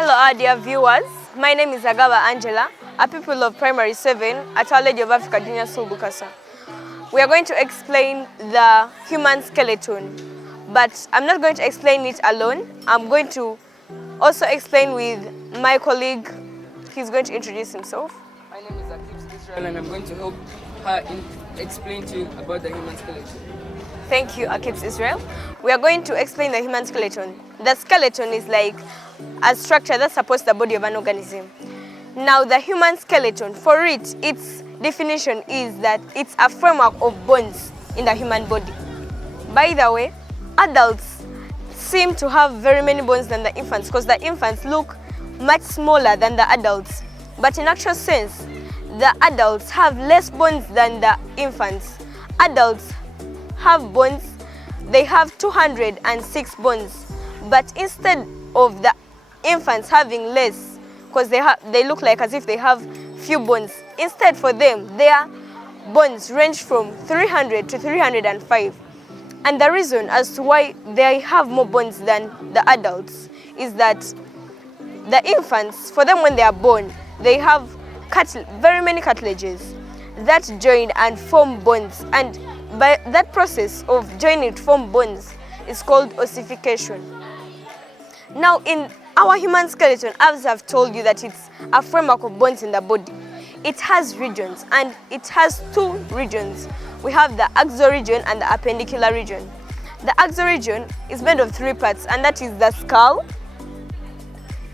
Hello, our dear viewers. My name is Agaba Angela, a pupil of Primary 7 at Our Lady of Africa Junior School, Bukasa. We are going to explain the human skeleton, but I'm not going to explain it alone. I'm going to also explain with my colleague. He's going to introduce himself. My name is Israel, and I'm going to help her explain to you about the human skeleton. Thank you, Akibs Israel. We are going to explain the human skeleton. The skeleton is like a structure that supports the body of an organism. Now, the human skeleton, for it, its definition is that it's a framework of bones in the human body. By the way, adults seem to have very many bones than the infants because the infants look much smaller than the adults. But in actual sense, the adults have less bones than the infants. Adults have bones, they have 206 bones, but instead of the infants having less, because they look like as if they have few bones, instead for them, their bones range from 300 to 305. And the reason as to why they have more bones than the adults is that the infants, for them when they are born, they have very many cartilages that join and form bones, and by that process of joining to form bones is called ossification. Now, in our human skeleton, as I've told you that it's a framework of bones in the body, it has regions, and it has two regions. We have the axial region and the appendicular region. The axial region is made of three parts, and that is the skull,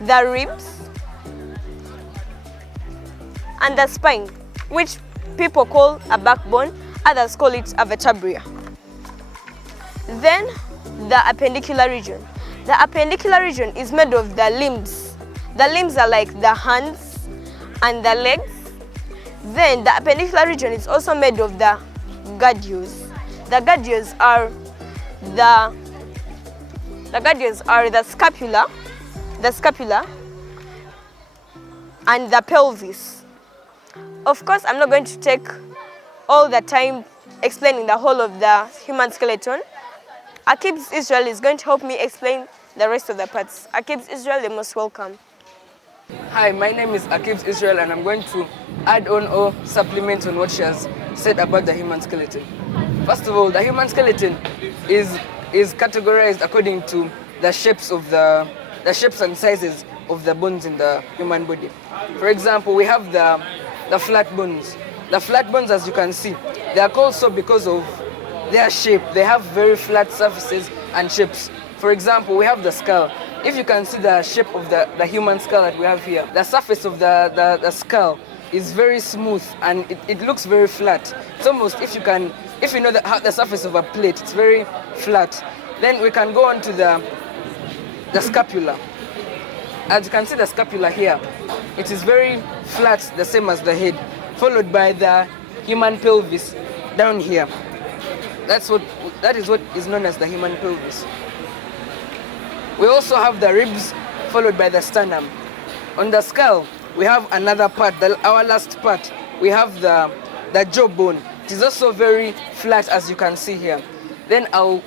the ribs, and the spine, which people call a backbone, others call it a vertebra. Then the appendicular region. The appendicular region is made of the limbs. The limbs are like the hands and the legs. Then the appendicular region is also made of the guardios. The guardios are the scapula and the pelvis. Of course, I'm not going to take all the time explaining the whole of the human skeleton. Akibs Israel is going to help me explain the rest of the parts. Akibs Israel, you're most welcome. Hi, my name is Akibs Israel, and I'm going to add on or supplement on what she has said about the human skeleton. First of all, the human skeleton is categorized according to the shapes and sizes of the bones in the human body. For example, we have the flat bones. The flat bones, as you can see, they are called so because of their shape. They have very flat surfaces and shapes. For example, we have the skull. If you can see the shape of the human skull that we have here, the surface of the skull is very smooth and it looks very flat. It's almost, if you know the surface of a plate, it's very flat. Then we can go on to the scapula. As you can see the scapula here, it is very flat, the same as the head, followed by the human pelvis down here. That is what is known as the human pelvis. We also have the ribs, followed by the sternum. On the skull, we have another part, our last part. We have the jawbone. It is also very flat, as you can see here. Then I'll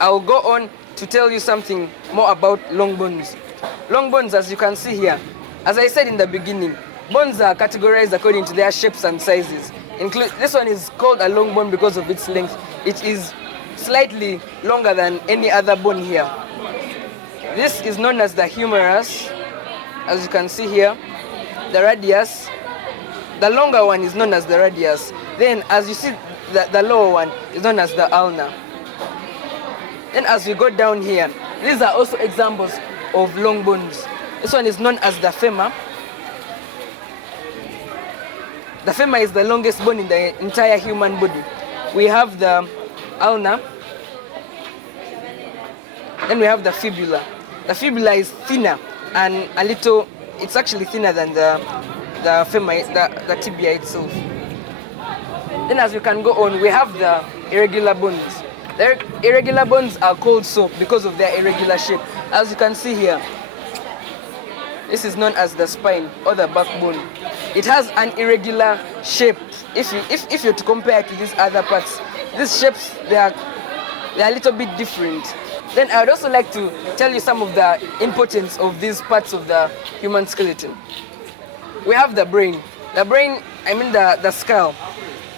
go on to tell you something more about long bones. Long bones, as you can see here, as I said in the beginning, bones are categorized according to their shapes and sizes. This one is called a long bone because of its length. It is slightly longer than any other bone here. This is known as the humerus, as you can see here. The radius, the longer one is known as the radius. Then, as you see, the lower one is known as the ulna. Then as we go down here, these are also examples of long bones. This one is known as the femur. The femur is the longest bone in the entire human body. We have the ulna. Then we have the fibula. The fibula is thinner and it's actually thinner than the femur, the tibia itself. Then as we can go on, we have the irregular bones. The irregular bones are called so because of their irregular shape. As you can see here, this is known as the spine or the backbone. It has an irregular shape. If you're to compare it to these other parts, these shapes, they are a little bit different. Then I would also like to tell you some of the importance of these parts of the human skeleton. We have the brain. The brain, I mean the skull.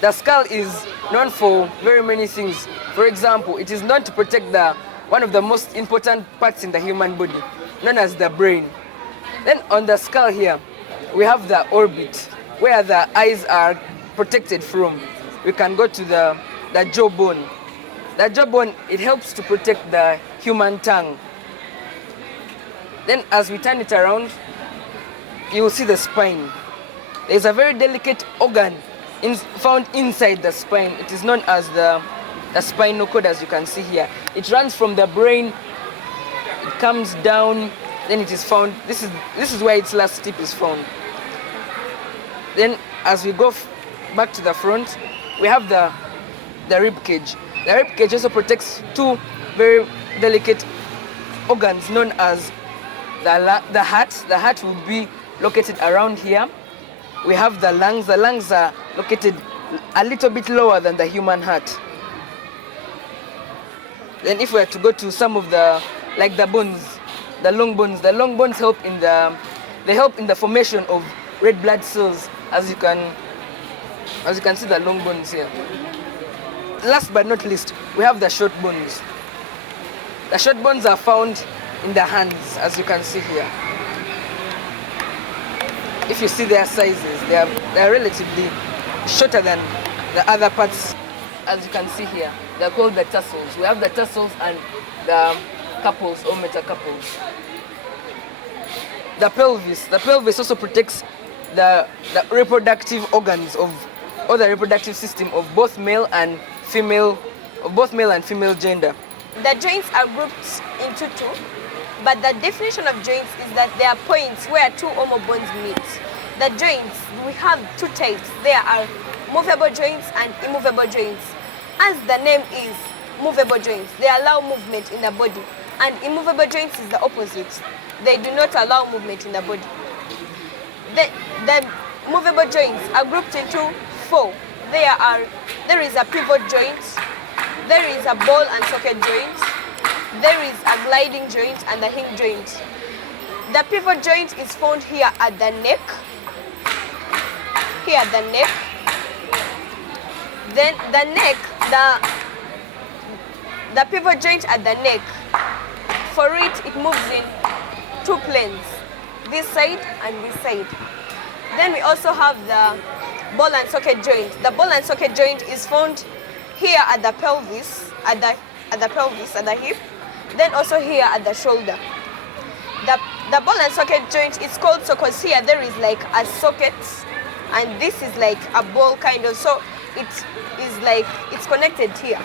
The skull is known for very many things. For example, it is known to protect one of the most important parts in the human body, known as the brain. Then on the skull here, we have the orbit, where the eyes are protected from. We can go to the jawbone. The jawbone, it helps to protect the human tongue. Then as we turn it around, you will see the spine. There is a very delicate organ found inside the spine. It is known as the spinal cord, as you can see here. It runs from the brain, it comes down, then it is found. This is where its last tip is found. Then as we go back to the front, we have the rib cage. The rib cage also protects two very delicate organs known as the heart. The heart will be located around here. We have the lungs. The lungs are located a little bit lower than the human heart. Then if we are to go to some of the bones, the long bones help in the formation of red blood cells, as you can see the long bones here. Last but not least, we have the short bones. The short bones are found in the hands, as you can see here. If you see their sizes, they are relatively shorter than the other parts. As you can see here, they are called the tarsals. We have the tarsals and the carpals or metacarpals. The pelvis also protects the reproductive organs or the reproductive system of both male and female gender. The joints are grouped into two, but the definition of joints is that there are points where two or more bones meet. The joints, we have two types. There are movable joints and immovable joints. As the name is, movable joints, they allow movement in the body, and immovable joints is the opposite. They do not allow movement in the body. The movable joints are grouped into four. There is a pivot joint, there is a ball and socket joint, there is a gliding joint, and the hinge joint. The pivot joint is found here at the neck, Then the pivot joint at the neck, for it moves in two planes, this side and this side. Then we also have the ball and socket joint. The ball and socket joint is found here at the pelvis, at the hip, then also here at the shoulder. The ball and socket joint is called so because here there is like a socket, and this is like a ball kind of, so it is like it's connected here.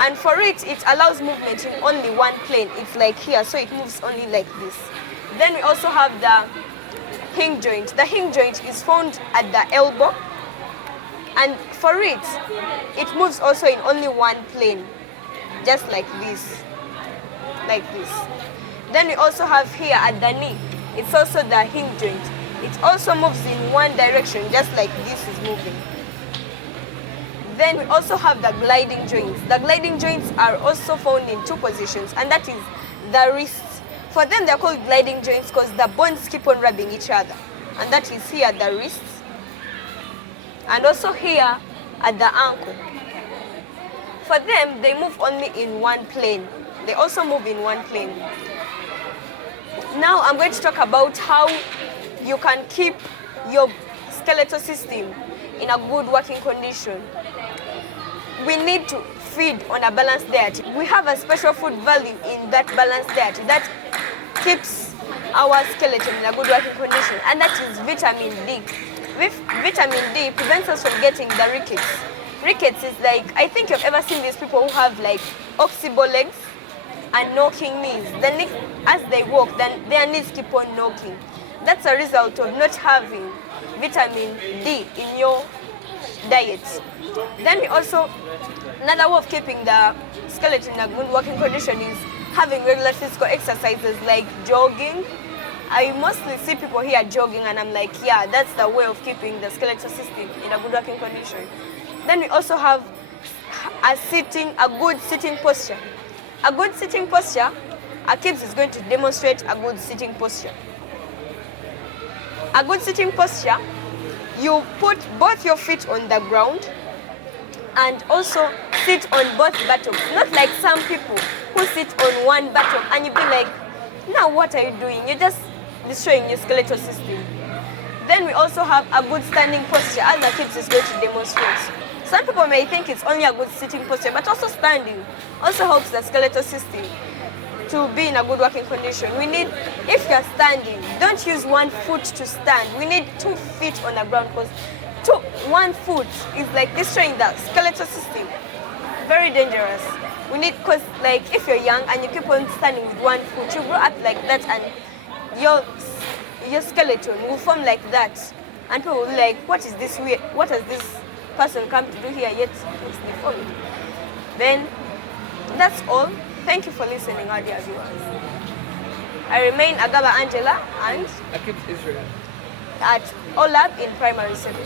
And for it allows movement in only one plane. It's like here, so it moves only like this. Then we also have the hinge joint. The hinge joint is found at the elbow, and for it moves also in only one plane, just like this, Then we also have here at the knee, it's also the hinge joint. It also moves in one direction, just like this is moving. Then we also have the gliding joints. The gliding joints are also found in two positions, and that is the wrists. For them, they're called gliding joints because the bones keep on rubbing each other. And that is here at the wrists, and also here at the ankle. For them, they move only in one plane. They also move in one plane. Now I'm going to talk about how you can keep your skeletal system in a good working condition. We need to feed on a balanced diet. We have a special food value in that balanced diet that keeps our skeleton in a good working condition, and that is vitamin D. Vitamin D prevents us from getting the rickets. Rickets is like, I think you've ever seen these people who have like oxybo legs and knocking knees. As they walk, then their knees keep on knocking. That's a result of not having vitamin D in your diet. Then we also, another way of keeping the skeleton in a good working condition is having regular physical exercises like jogging. I mostly see people here jogging, and I'm like, yeah, that's the way of keeping the skeletal system in a good working condition. Then we also have a good sitting posture. A good sitting posture, Akibs is going to demonstrate a good sitting posture. A good sitting posture, you put both your feet on the ground and also sit on both buttocks. Not like some people who sit on one buttock and you be like, now what are you doing? You're just destroying your skeletal system. Then we also have a good standing posture, as Akibs is going to demonstrate. Some people may think it's only a good sitting posture, but also standing also helps the skeletal system to be in a good working condition. We need, if you're standing, don't use one foot to stand. We need 2 feet on the ground because one foot is like destroying the skeletal system. Very dangerous. We need, because like if you're young and you keep on standing with one foot, you grow up like that and your skeleton will form like that. And people will be like, what is this weird? What has this person come to do here yet it's deformed? Then that's all. Thank you for listening, our dear viewers. I remain Agaba Angela and Akibs Israel. at OLAB in Primary 7.